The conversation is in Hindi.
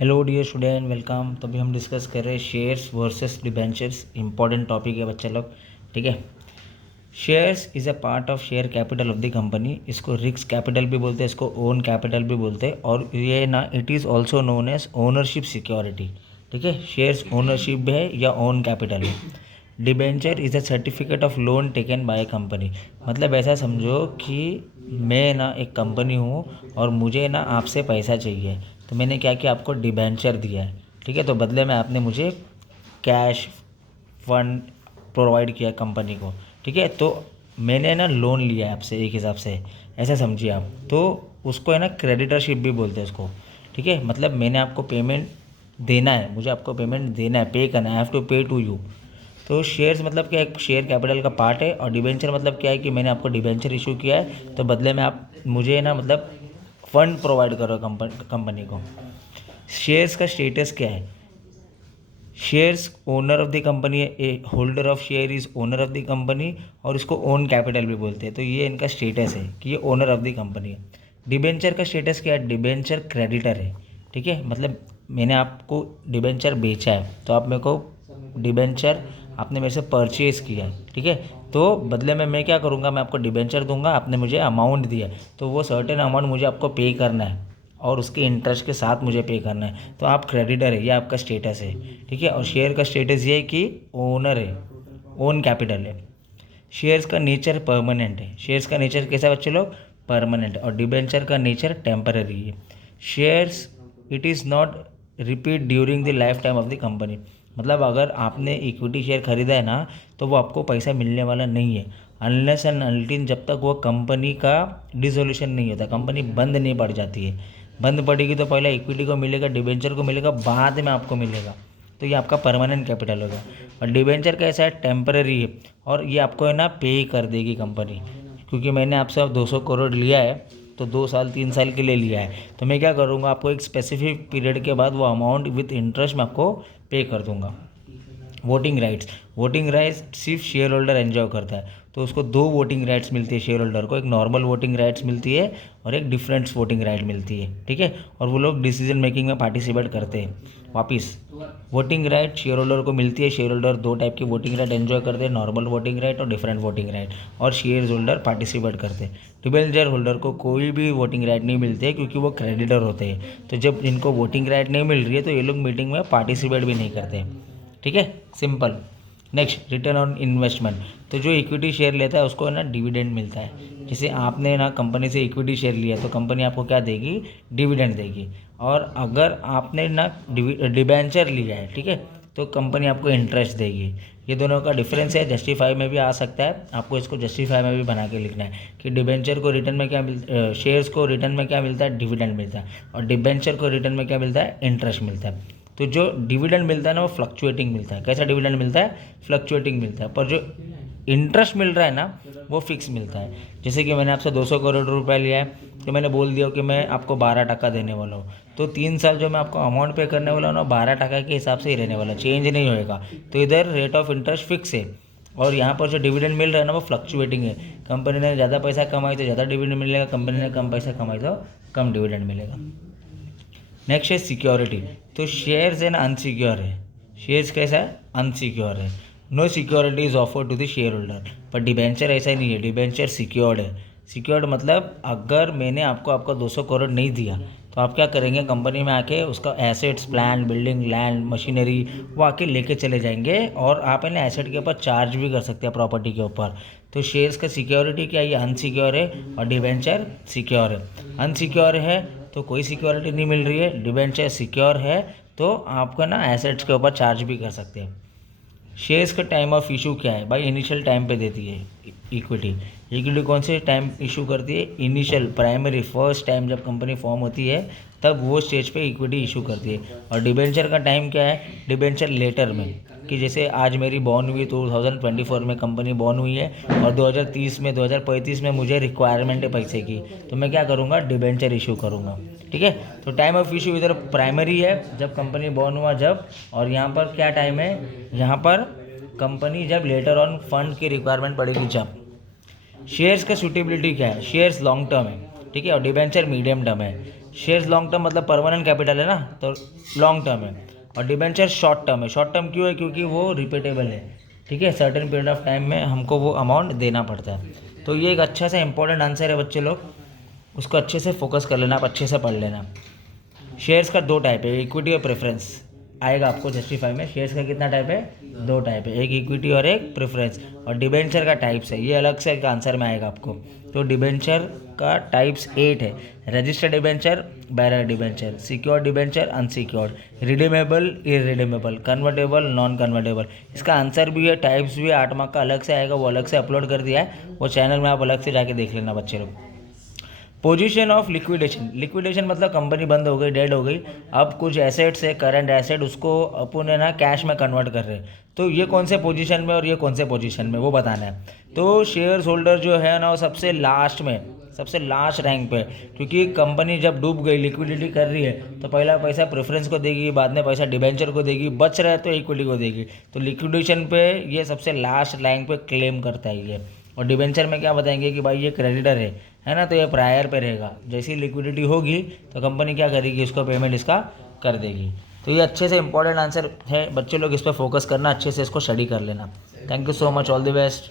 Hello dear student, welcome. तो अभी हम डिस्कस कर रहे हैं shares versus debentures. Important topic है बच्चे लोग, ठीक है। Shares is a part of share capital of the company. इसको रिस्क कैपिटल भी बोलते हैं, इसको ओन कैपिटल भी बोलते हैं, और ये ना it is also known as ownership security, ठीक है। शेयर्स ओनरशिप है या ओन कैपिटल है। Debenture is a certificate of loan taken by company. मतलब ऐसा समझो कि मैं ना एक कंपनी हूँ और मुझे ना आपसे पैसा चाहिए, तो मैंने क्या किया, आपको डिबेंचर दिया है, ठीक है। तो बदले में आपने मुझे कैश फंड प्रोवाइड किया कंपनी को, ठीक है। तो मैंने ना लोन लिया है आपसे एक हिसाब से, ऐसा समझिए आप। तो उसको है ना क्रेडिटरशिप भी बोलते हैं उसको, ठीक है। मतलब मैंने आपको पेमेंट देना है, मुझे आपको पेमेंट देना है, पे करना है, आई हैव टू पे टू यू। तो शेयर्स मतलब क्या है, शेयर कैपिटल का पार्ट है। और डिबेंचर मतलब क्या है कि मैंने आपको डिबेंचर इशू किया है, तो बदले में आप मुझे ना मतलब फंड प्रोवाइड करो कंपनी को। शेयर्स का स्टेटस क्या है? Shares owner of the company है, a holder of share is owner of the company, और इसको ओन कैपिटल भी बोलते हैं। तो ये इनका स्टेटस है कि ये ओनर ऑफ द कंपनी है। डिबेंचर का स्टेटस क्या है? डिबेंचर क्रेडिटर है, ठीक है। मतलब मैंने आपको डिबेंचर बेचा है, तो आप मेरे को डिबेंचर आपने मेरे से परचेज़ किया है, ठीक है। तो बदले में मैं क्या करूँगा, मैं आपको डिबेंचर दूंगा, आपने मुझे अमाउंट दिया है, तो वो सर्टेन अमाउंट मुझे आपको पे करना है और उसके इंटरेस्ट के साथ मुझे पे करना है। तो आप क्रेडिटर है, ये आपका स्टेटस है, ठीक है। और शेयर का स्टेटस ये है कि ओनर है, ओन कैपिटल है। शेयर्स का नेचर परमानेंट है। शेयर्स का नेचर कैसा है बच्चे लोग? परमानेंट। और डिबेंचर का नेचर टेम्पररी है। Shares it is not repeat during the life time of the company. मतलब अगर आपने इक्विटी शेयर खरीदा है ना, तो वो आपको पैसा मिलने वाला नहीं है अनलेस एंड अनटिल जब तक वो कंपनी का डिसोल्यूशन नहीं होता, कंपनी बंद नहीं पड़ जाती है। बंद पड़ेगी तो पहले इक्विटी को मिलेगा, डिबेंचर को मिलेगा, बाद में आपको मिलेगा। तो ये आपका परमानेंट कैपिटल होगा। और डिबेंचर कैसा है? टेम्पररी है, और ये आपको है ना पे कर देगी कंपनी। क्योंकि मैंने आपसे 200 करोड़ लिया है, तो 2 साल 3 साल के लिए लिया है, तो मैं क्या करूँगा, आपको एक स्पेसिफिक पीरियड के बाद वो अमाउंट विथ इंटरेस्ट मैं आपको पे कर दूँगा। वोटिंग राइट्स सिर्फ शेयर होल्डर एंजॉय करता है। तो उसको 2 वोटिंग राइट्स मिलती है शेयर होल्डर को, एक नॉर्मल वोटिंग राइट्स मिलती है और एक डिफरेंट वोटिंग राइट मिलती है, ठीक है। और वो लोग डिसीजन मेकिंग में पार्टिसिपेट करते हैं। वापिस वोटिंग राइट शेयर होल्डर को मिलती है। शेयर होल्डर 2 टाइप की वोटिंग राइट एंजॉय करते हैं, नॉर्मल वोटिंग राइट और डिफरेंट वोटिंग राइट, और शेयर होल्डर पार्टिसिपेट करते हैं। डिबेंचर होल्डर को कोई भी वोटिंग राइट नहीं मिलती है, क्योंकि वो क्रेडिटर होते हैं। तो जब इनको वोटिंग राइट नहीं मिल रही है, तो ये लोग मीटिंग में पार्टिसिपेट भी नहीं करते, ठीक है। Simple. Next, return on investment. तो जो इक्विटी शेयर लेता है उसको ना डिविडेंड मिलता है। जैसे आपने ना कंपनी से इक्विटी शेयर लिया, तो कंपनी आपको क्या देगी? डिविडेंड देगी। और अगर आपने ना डिबेंचर लिया है, ठीक है, तो कंपनी आपको इंटरेस्ट देगी। ये दोनों का डिफरेंस है, जस्टिफाई में भी आ सकता है, आपको इसको जस्टिफाई में भी बना के लिखना है कि डिबेंचर को रिटर्न में क्या मिलता, शेयर्स को रिटर्न में क्या मिलता है? डिविडेंड मिलता है। और डिबेंचर को रिटर्न में क्या मिलता है? इंटरेस्ट मिलता है। तो जो डिविडेंड मिलता है ना, वो फ्लक्चुएटिंग मिलता है। कैसा डिविडेंड मिलता है? फ्लक्चुएटिंग मिलता है। पर जो इंटरेस्ट मिल रहा है ना, वो फिक्स मिलता है। जैसे कि मैंने आपसे 200 करोड़ रुपए लिया है, तो मैंने बोल दिया कि मैं आपको 12% देने वाला हूँ, तो 3 साल जो मैं आपको अमाउंट पे करने वाला हूँ ना, 12% के हिसाब से ही रहने वाला, चेंज नहीं होएगा। तो इधर रेट ऑफ इंटरेस्ट फिक्स है, और यहाँ पर जो डिविडेंड मिल रहा है ना, वो फ्लक्चुएटिंग है। कंपनी ने ज़्यादा पैसा कमाई तो ज़्यादा डिविडेंड मिलेगा, कंपनी ने कम पैसा कमाई तो कम डिविडेंड मिलेगा। नेक्स्ट है सिक्योरिटी। तो शेयर्स है ना अनसिक्योर है। शेयर्स कैसा है? अनसिक्योर है। No security is offer to the share holder. पर डिबेंचर ऐसा नहीं है, डिबेंचर सिक्योर्ड है। सिक्योर्ड मतलब अगर मैंने आपको आपका 200 करोड़ नहीं दिया, तो आप क्या करेंगे, कंपनी में आके उसका assets, plan, building, land, machinery वो आके लेके चले जाएंगे, और आप है ना एसेट के ऊपर चार्ज भी कर सकते हैं, प्रॉपर्टी के ऊपर। तो शेयर्स का सिक्योरिटी क्या है? ये अनसिक्योर है, और डिबेंचर सिक्योर है। अनसिक्योर है तो कोई सिक्योरिटी नहीं मिल रही है, डिबेंचर सिक्योर है तो आपको ना एसेट्स के ऊपर चार्ज भी कर सकते हैं। शेयर्स का टाइम ऑफ इशू क्या है भाई? इनिशियल टाइम पे देती है इक्विटी। इक्विटी कौन से टाइम इशू करती है? इनिशियल, प्राइमरी, फर्स्ट टाइम जब कंपनी फॉर्म होती है, तब वो स्टेज पे इक्विटी इशू करती है। और डिबेंचर का टाइम क्या है? डिबेंचर लेटर में, कि जैसे आज मेरी बॉर्न हुई 2024 में कंपनी बॉर्न हुई है, और 2030 में 2035 में मुझे रिक्वायरमेंट है पैसे की, तो मैं क्या करूँगा? डिबेंचर इशू करूँगा, ठीक है। तो टाइम ऑफ इशू इधर प्राइमरी है, जब कंपनी बॉर्न हुआ जब, और यहाँ पर क्या टाइम है? यहाँ पर कंपनी जब लेटर ऑन फंड की रिक्वायरमेंट पड़ेगी जब। शेयर्स का सूटेबिलिटी क्या है? शेयर्स लॉन्ग टर्म है, ठीक है, और डिबेंचर मीडियम टर्म है। शेयर्स लॉन्ग टर्म मतलब परमानेंट कैपिटल है ना, तो लॉन्ग टर्म है। और डिबेंचर शॉर्ट टर्म है। शॉर्ट टर्म क्यों है? क्योंकि वो रिपीटेबल है, ठीक है, सर्टेन पीरियड ऑफ टाइम में हमको वो अमाउंट देना पड़ता है। तो ये एक अच्छा सा इंपॉर्टेंट आंसर है बच्चे लोग, उसको अच्छे से फोकस कर लेना, आप अच्छे से पढ़ लेना। शेयर्स का 2 टाइप है, इक्विटी और प्रेफरेंस आएगा आपको जस्टिफाई में। शेयर्स का कितना टाइप है? 2 टाइप है, एक इक्विटी और एक प्रेफरेंस। और डिबेंचर का टाइप्स है, ये अलग से एक आंसर में आएगा आपको। तो डिबेंचर का टाइप्स 8 है। Registered debenture, bearer debenture, secured debenture, unsecured, redeemable, irredeemable, convertible, non convertible. इसका आंसर भी है, टाइप्स भी है, 8 मार्क का अलग से आएगा, वो अलग से अपलोड कर दिया है, वो चैनल में आप अलग से जाके देख लेना बच्चे लोग। पोजीशन ऑफ लिक्विडेशन, लिक्विडेशन मतलब कंपनी बंद हो गई, डेड हो गई, अब कुछ एसेट्स है, करंट एसेट, उसको अपन है ना कैश में कन्वर्ट कर रहे हैं। तो ये कौन से पोजीशन में और ये कौन से पोजीशन में, वो बताना है। तो शेयर्स होल्डर जो है ना वो सबसे लास्ट में, सबसे लास्ट रैंक पे, क्योंकि कंपनी जब डूब गई, लिक्विडिटी कर रही है, तो पहला पैसा प्रेफरेंस को देगी, बाद में पैसा डिबेंचर को देगी, बच रहा है तो इक्विटी को देगी। तो लिक्विडेशन पे ये सबसे लास्ट रैंक पे क्लेम करता है ये। और डिबेंचर में क्या बताएंगे कि भाई ये क्रेडिटर है ना, तो ये प्रायर पे रहेगा, जैसी लिक्विडिटी होगी तो कंपनी क्या करेगी, इसको पेमेंट इसका कर देगी। तो ये अच्छे से इंपॉर्टेंट आंसर है, बच्चे लोग इस पर फोकस करना, अच्छे से इसको स्टडी कर लेना। Thank you so much, all the best.